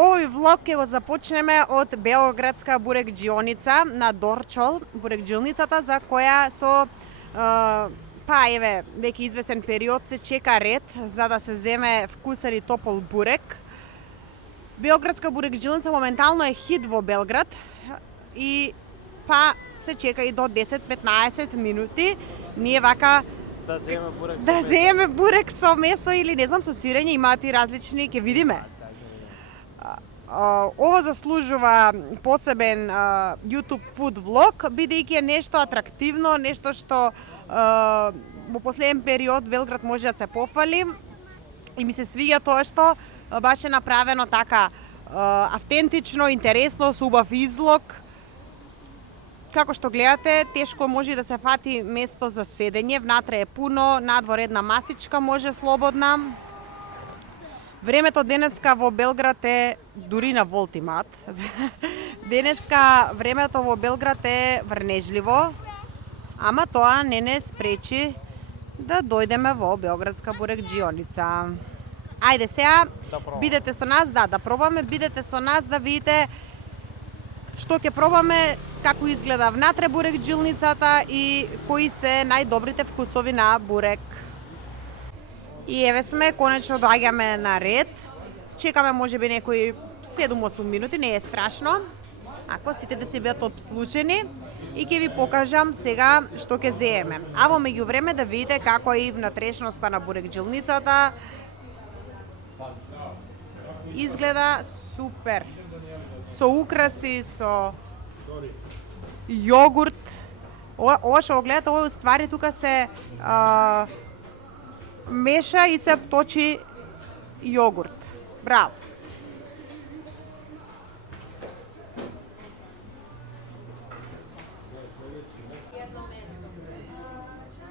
Овој влог ќе го започнеме од Белоградска бурекџионица на Дорчол, бурекџилницата за која со веќе извесен период се чека ред за да се земе вкусен и топол бурек. Белоградска бурекџилница моментално е хит во Белград и се чека и до 10-15 минути. Ние вака да земеме бурек со месо или не знам со сирење, имаат и различни, ќе видиме. Ова заслужува посебен YouTube food влог, бидејќи е нешто атрактивно, нешто што во последен период Белград може да се пофали и ми се свиѓа тоа што баш е направено така автентично, интересно, со убав излог. Како што гледате, тешко може да се фати место за седење, внатре е пуно, надвор една масичка може слободна. Времето денеска во Белград е, дури на Волт имаат, денеска времето во Белград е врнежливо, ама тоа не спречи да дојдеме во Белградска бурекџионица. Ајде сега, бидете со нас, да пробаме, бидете со нас да видите што ќе пробаме, како изгледа внатре бурекџилницата и кои се најдобрите вкусови на бурек. И еве сме, конечно доаѓаме на ред. Чекаме можеби некои 7-8 минути, не е страшно. Ако сите да се бидат обслужени и ќе ви покажам сега што ќе зееме. А во меѓувреме да видите како е и внатрешноста на бурекџилницата. Изгледа супер. Со украси, со јогурт. Ова што го гледате, ова ствари тука се меша и се точи јогурт. Браво!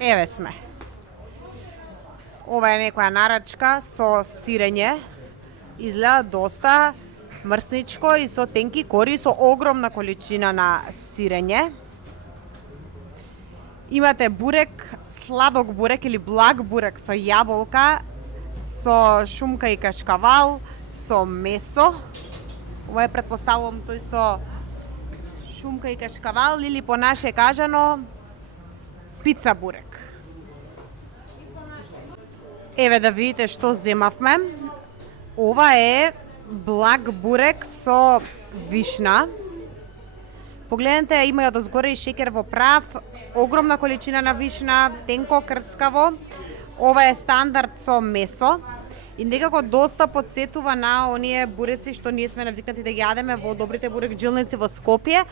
Еве сме. Ова е некоја нарачка со сирење. Изгледа доста мрсничко и со тенки кори, со огромна количина на сирење. Имате бурек, сладок бурек или благ бурек со јаболка, со шумка и кашкавал, со месо. Ова е претпоставувам тој со шумка и кашкавал или по наше кажано пица бурек. Еве да видите што земавме. Ова е благ бурек со вишна. Погледнете, има ја дозгоре и шеќер во прав, огромна количина на вишна, тенко крцкаво. Ова е стандард со месо и некако доста подсетува на оние буреци што ние сме навикнати да ги јадеме во добрите бурекџилници во Скопје.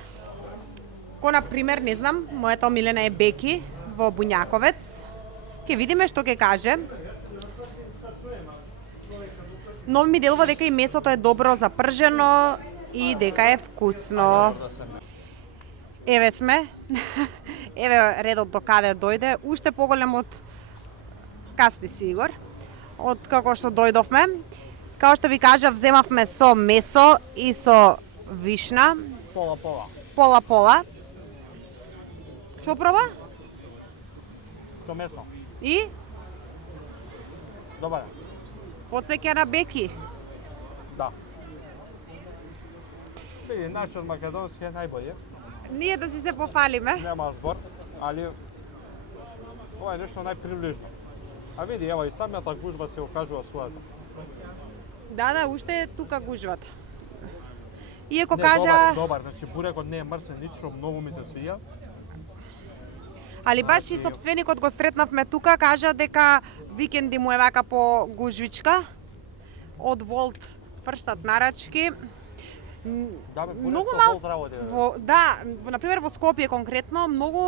Ко на пример, не знам, мојата омилена е Беки во Буњаковец. Ќе видиме што ќе каже. Но ми делува дека и месото е добро запржено и дека е вкусно. Еве сме. Еве редот до каде дојде. Уште поголем од касни Сигор. Од како што дојдовме. Као што ви кажав, земавме со месо и со вишна. Пола-пола. Што проба? Со месо. И? Добар. Подсеќа на Беки. Да. Види, нашиот македонски е најбоље. Ние да си се пофалиме. Нема збор, али ова е нешто најпривлижно. А види, ева и самата гужва се окажува својата. Да, уште е тука гужвата. Иако кажа... Добар, значи бурекот не е мрсен лично, многу ми се свија. Али баш и сопственикот го сретнавме тука, кажа дека викенди му е вака по гужвичка. Од Волт фрштат нарачки. Да, многу мал. На пример во Скопје конкретно, многу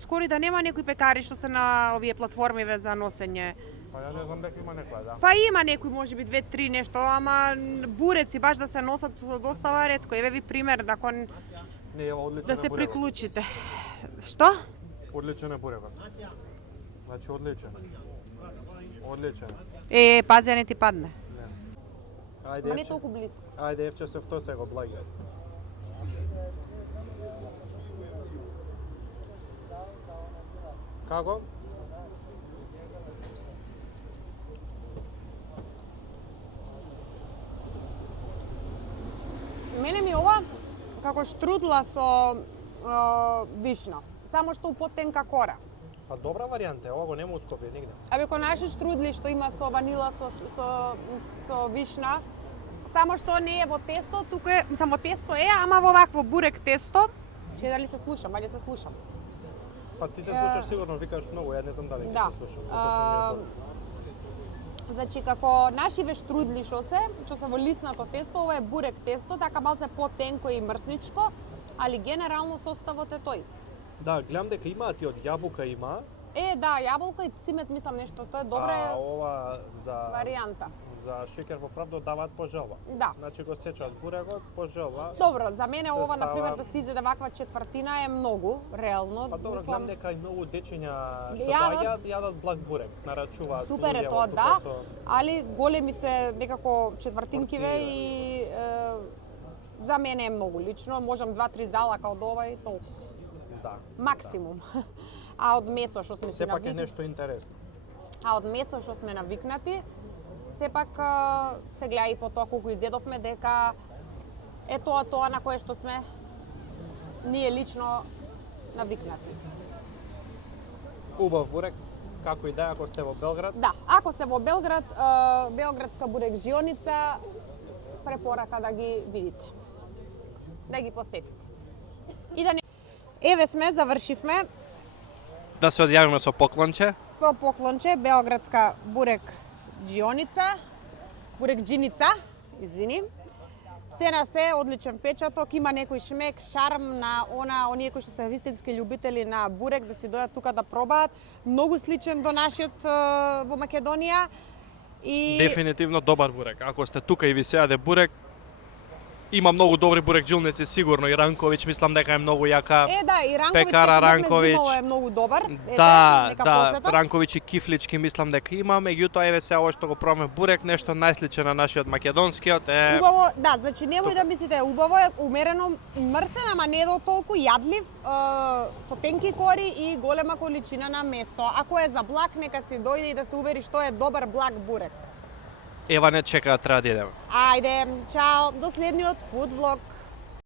скори да нема некои пекари што се на овие платформи за носење. Па ја не знам дека има некоја, да. Па има некои можеби 2-3 нешто, ама буреци баш да се носат доста ретко. Еве ви пример да се приклучите. Што? Одличен е бурекот. Значи одличен. Одличен. Пази не ти падне. Ајде. Не толку близко. Ајде, евче се втосе го благи. Како? Мене ми ова како штрудла со вишна, само што у потенка кора. Па добра варијанта е, ова го нема у Скопје нигде. Абе ко наши штрудли што има со ванила, со вишна, само што не е во тесто, тука е само тесто е, ама во вакво бурек тесто. Че дали се слушам, ајде се слушам. Па ти се слушаш сигурно, викаш многу, ја не знам дали Да. се слушам. Значи како нашиве штрудли што се во лиснато тесто, ова е бурек тесто, така малце потенко и мрсничко, али генерално составот е тој. Да, гледам дека имаат и од јабука има. Да, јаболка и цимет мислам нешто, тоа е добра ова за варијанта. за шеќер во правдо даваат по желба. Да. Значи го сечат бурекот по желба. Добро, за мене ова става- на пример да се изеде ваква четвртина е многу, реално. Па добро, гледам дека и многу дечиња што Јадат- јадат благ бурек, нарачуваат. Супер е луѓе тоа, во да, тука али големи се некако четвртинкиве Порции, и за мене е многу лично, можам 2-3 залака од ова и толку. Да. Максимум. А од месо што сме си Сепак е навикнати, нешто интересно. а од месо што сме навикнати, сепак се гледа и по тоа колку изедовме дека е тоа на кое што сме ние лично навикнати. Убав бурек, како и да е, ако сте во Белград. Да, ако сте во Белград, белградска бурекџионица, препорака да ги видите. Да ги посетите. И да не... Еве сме, завршивме Да се одјавиме со поклонче. со поклонче, белградска бурекџионица, бурекџиница, извини. Се на се одличен печаток, има некој шмек, шарм на оние кои што се вистински љубители на бурек да си дојдат тука да пробаат. Многу сличен до нашиот во Македонија. И Дефинитивно добар бурек. Ако сте тука и ви се јаде бурек, има многу добри бурекџилници сигурно, и Ранковиќ мислам дека е многу јака. да, и Ранковиќ Пекара што бевме Ранковиќ. зимало е многу добар. Да, нека да, посетат. Ранковиќ и Кифлички мислам дека има, меѓутоа еве се ова што го пробаме бурек, нешто најсличен на нашиот македонскиот е. Убаво, да, значи немој да мислите, убаво е, умерено мрсен, ама не до толку јадлив, со тенки кори и голема количина на месо. Ако е за благ, нека си дојде и да се увери што е добар благ бурек. Ева не чека да треба да идеме. Ајде, чао, до следниот фуд влог.